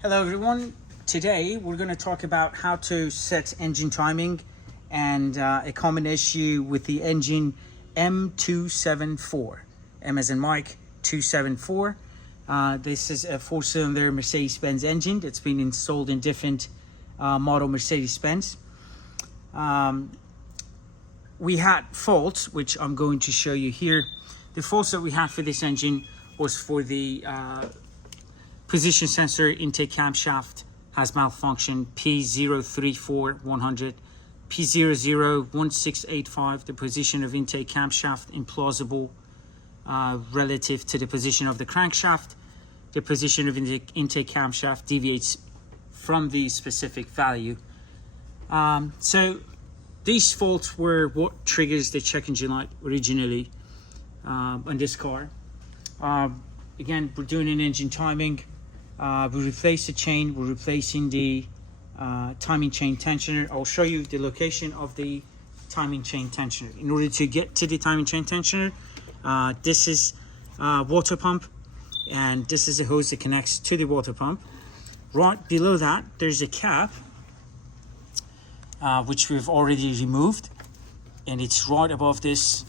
Hello everyone, today we're going to talk about how to set engine timing and a common issue with the engine M274, M as in Mike 274. This is a 4-cylinder Mercedes-Benz engine that's been installed in different model Mercedes-Benz. We had faults, which I'm going to show you here. The faults that we had for this engine was for the position sensor intake camshaft has malfunction P034100, P001685, the position of intake camshaft implausible relative to the position of the crankshaft. The position of intake camshaft deviates from the specific value. So these faults were what triggers the check engine light originally on this car. Again, we're doing an engine timing. We replace the chain, we're replacing the timing chain tensioner. I'll show you the location of the timing chain tensioner. In order to get to the timing chain tensioner, this is water pump, and this is a hose that connects to the water pump. Right below that, there's a cap, which we've already removed, and it's right above this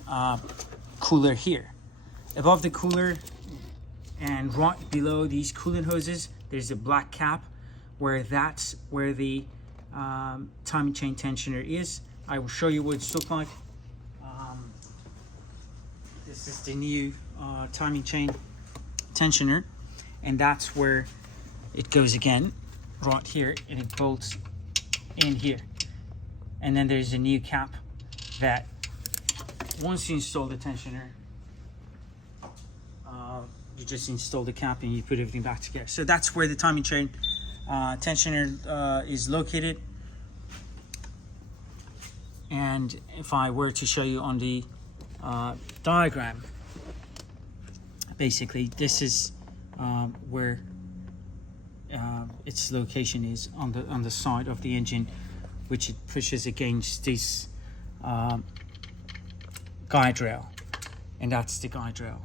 cooler here. Above the cooler, and right below these coolant hoses, there's a black cap that's where the timing chain tensioner is. I will show you what it's look like. This is the new timing chain tensioner, and that's where it goes again, right here, and it bolts in here. And then there's a new cap that once you install the tensioner, you just install the cap and you put everything back together. So that's where the timing chain tensioner is located. And if I were to show you on the diagram, basically this is where its location is on the side of the engine, which it pushes against this guide rail, and that's the guide rail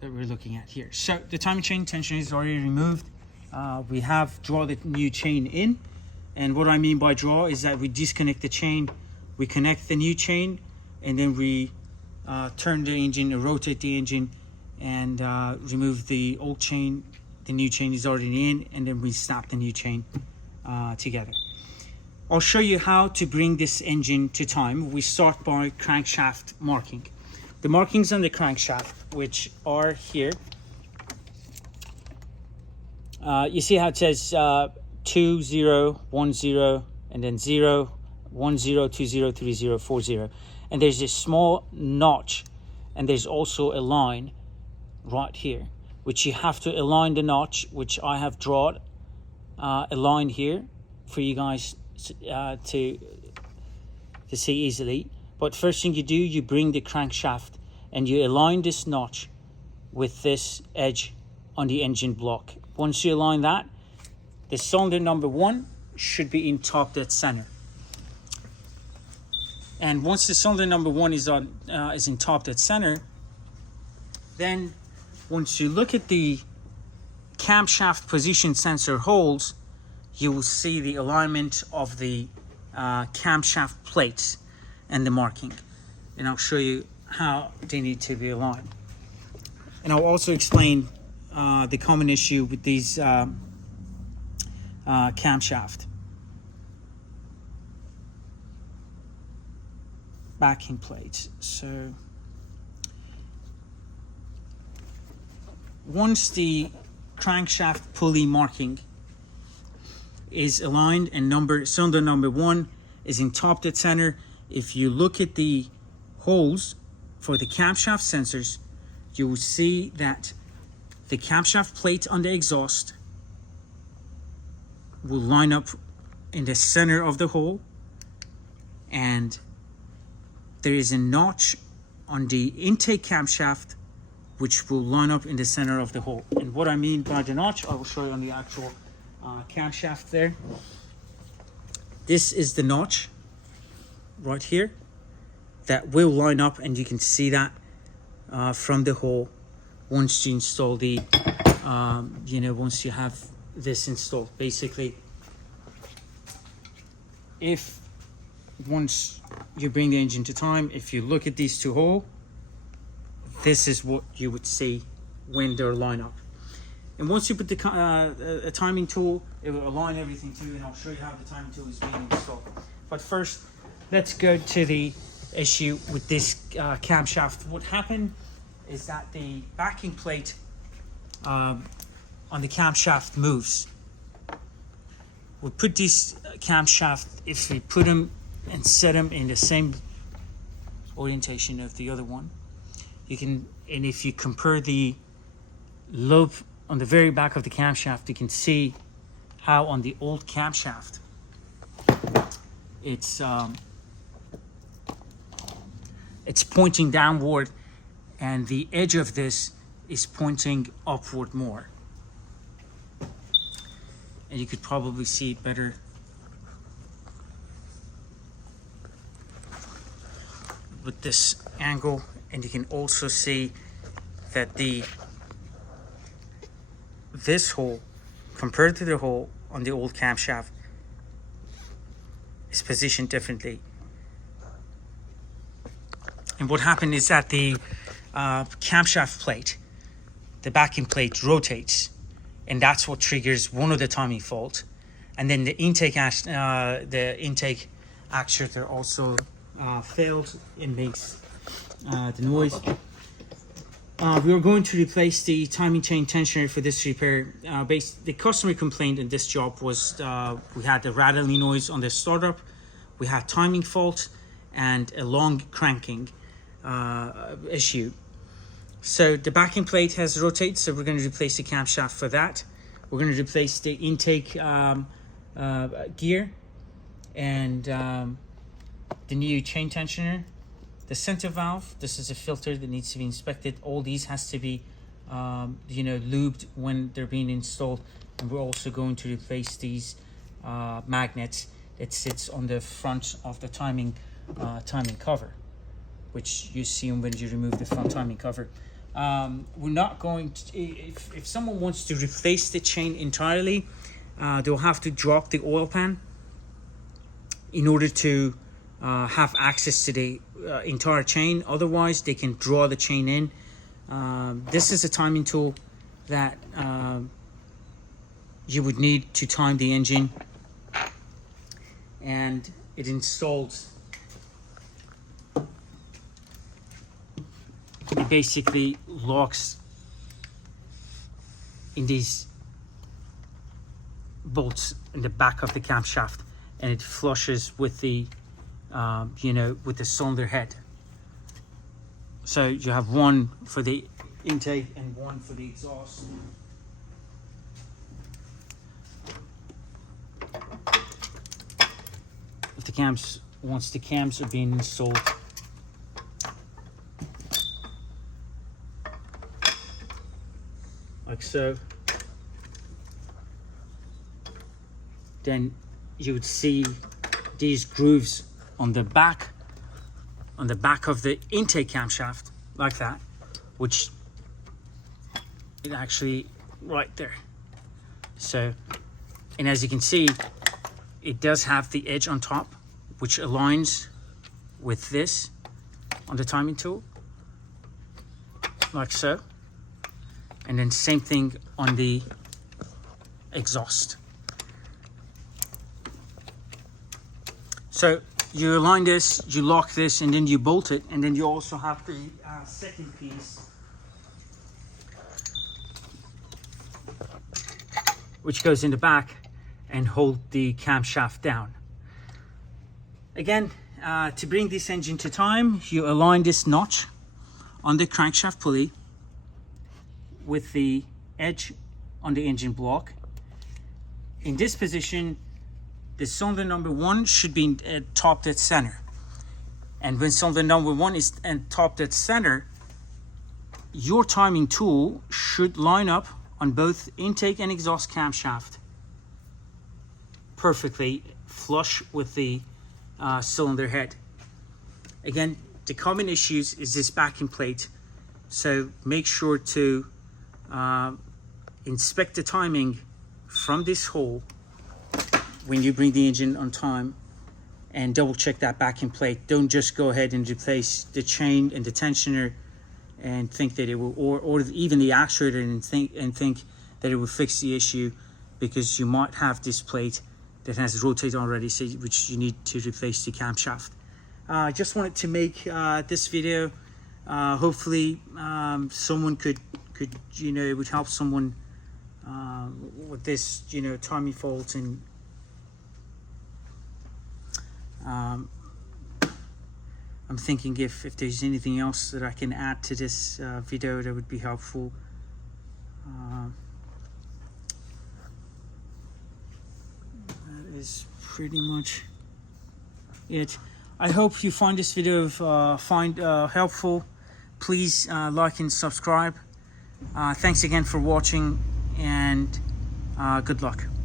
that we're looking at here. So the timing chain tensioner is already removed. We have draw the new chain in, and what I mean by draw is that we disconnect the chain, we connect the new chain, and then we turn the engine, rotate the engine, and remove the old chain. The new chain is already in, and then we snap the new chain together. I'll show you how to bring this engine to time. We start by crankshaft marking. The markings on the crankshaft, which are here, you see how it says 2010 and then 0, 10, 20, 30, 40, and there's this small notch, and there's also a line right here, which you have to align the notch, which I have drawn a line here for you guys to see easily. But first thing you do, you bring the crankshaft and you align this notch with this edge on the engine block. Once you align that, the cylinder number 1 should be in top dead center. And once the cylinder number 1 is in top dead center, then once you look at the camshaft position sensor holes, you will see the alignment of the camshaft plates and the marking, and I'll show you how they need to be aligned. And I'll also explain the common issue with these camshaft backing plates. So once the crankshaft pulley marking is aligned and cylinder number 1 is in top dead center, if you look at the holes for the camshaft sensors, you will see that the camshaft plate on the exhaust will line up in the center of the hole, and there is a notch on the intake camshaft which will line up in the center of the hole. And what I mean by the notch, I will show you on the actual camshaft there. This is the notch right here that will line up, and you can see that from the hole once you install the you know, once you have this installed. Basically, if once you bring the engine to time, if you look at these two holes, this is what you would see when they're lined up. And once you put the a timing tool, it will align everything too, and I'll show you how the timing tool is being installed. But first, let's go to the issue with this camshaft. What happened is that the backing plate on the camshaft moves. We'll put this camshaft, if we put them and set them in the same orientation of the other one, you can, and if you compare the lobe on the very back of the camshaft, you can see how on the old camshaft it's pointing downward, and the edge of this is pointing upward more. And you could probably see it better with this angle, and you can also see that this hole compared to the hole on the old camshaft is positioned differently. And what happened is that the camshaft plate, the backing plate, rotates, and that's what triggers one of the timing fault. And then the intake actuator also failed and makes the noise. We are going to replace the timing chain tensioner for this repair. The customer complaint in this job was we had a rattling noise on the startup, we had timing fault, and a long cranking issue. So the backing plate has rotated, so we're going to replace the camshaft for that. We're going to replace the intake gear and the new chain tensioner. The center valve, this is a filter that needs to be inspected. All these has to be you know, lubed when they're being installed. And we're also going to replace these magnets that sits on the front of the timing cover, which you see when you remove the front timing cover. We're not going to, if someone wants to replace the chain entirely, they'll have to drop the oil pan in order to have access to the entire chain. Otherwise, they can draw the chain in. This is a timing tool that you would need to time the engine, and it installs. It basically locks in these bolts in the back of the camshaft, and it flushes with the you know, with the cylinder head. So you have one for the intake and one for the exhaust. If the cams, once the cams are being installed, like so, then you would see these grooves on the back of the intake camshaft, like that, which it actually right there. So, and as you can see, it does have the edge on top, which aligns with this on the timing tool, like so. And then same thing on the exhaust. So you align this, you lock this, and then you bolt it, and then you also have the second piece, which goes in the back and hold the camshaft down. Again, to bring this engine to time, you align this notch on the crankshaft pulley with the edge on the engine block. In this position, the cylinder number 1 should be topped at center. And when cylinder number 1 is topped at center, your timing tool should line up on both intake and exhaust camshaft perfectly, flush with the cylinder head. Again, the common issues is this backing plate, so make sure to inspect the timing from this hole when you bring the engine on time, and double check that backing plate. Don't just go ahead and replace the chain and the tensioner and think that it will, or even the actuator, and think that it will fix the issue, because you might have this plate that has rotated already, so which you need to replace the camshaft. I just wanted to make this video. Hopefully someone could it would help someone with this timing fault. And I'm thinking if there's anything else that I can add to this video that would be helpful. That is pretty much it. I hope you find this video helpful. Please like and subscribe. Thanks again for watching, and good luck.